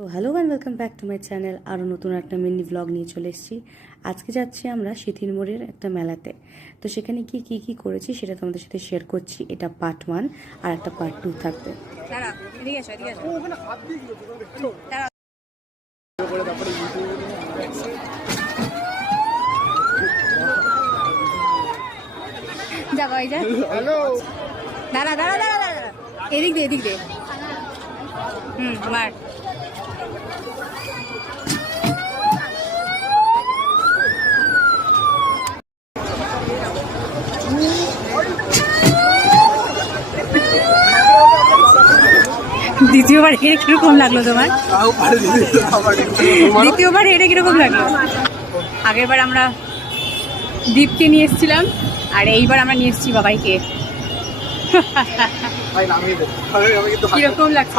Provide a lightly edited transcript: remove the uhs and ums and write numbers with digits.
তো hello and welcome back to my channel. আরও নতুন একটা মিনি ব্লগ নিয়ে চলে এসেছি। আজকে যাচ্ছি আমরা সিথির মোড়ের একটা মেলাতে। তো সেখানে কি কি করেছি সেটা তোমাদের সাথে শেয়ার করছি। এটা পার্ট 1 আর একটা পার্ট 2 থাকবে। দাঁড়া দাঁড়া দাঁড়া দাঁড়া এদিক দে এদিক দে মার দ্বিতীয়বার হেরে কিরকম লাগলো তোমার? দ্বিতীয়বার হেরে কিরকম লাগলো? আগেরবার আমরা দীপকে নিয়ে এসেছিলাম আর এইবার আমরা নিয়ে এসেছি বাবাইকে। কিরকম লাগছে?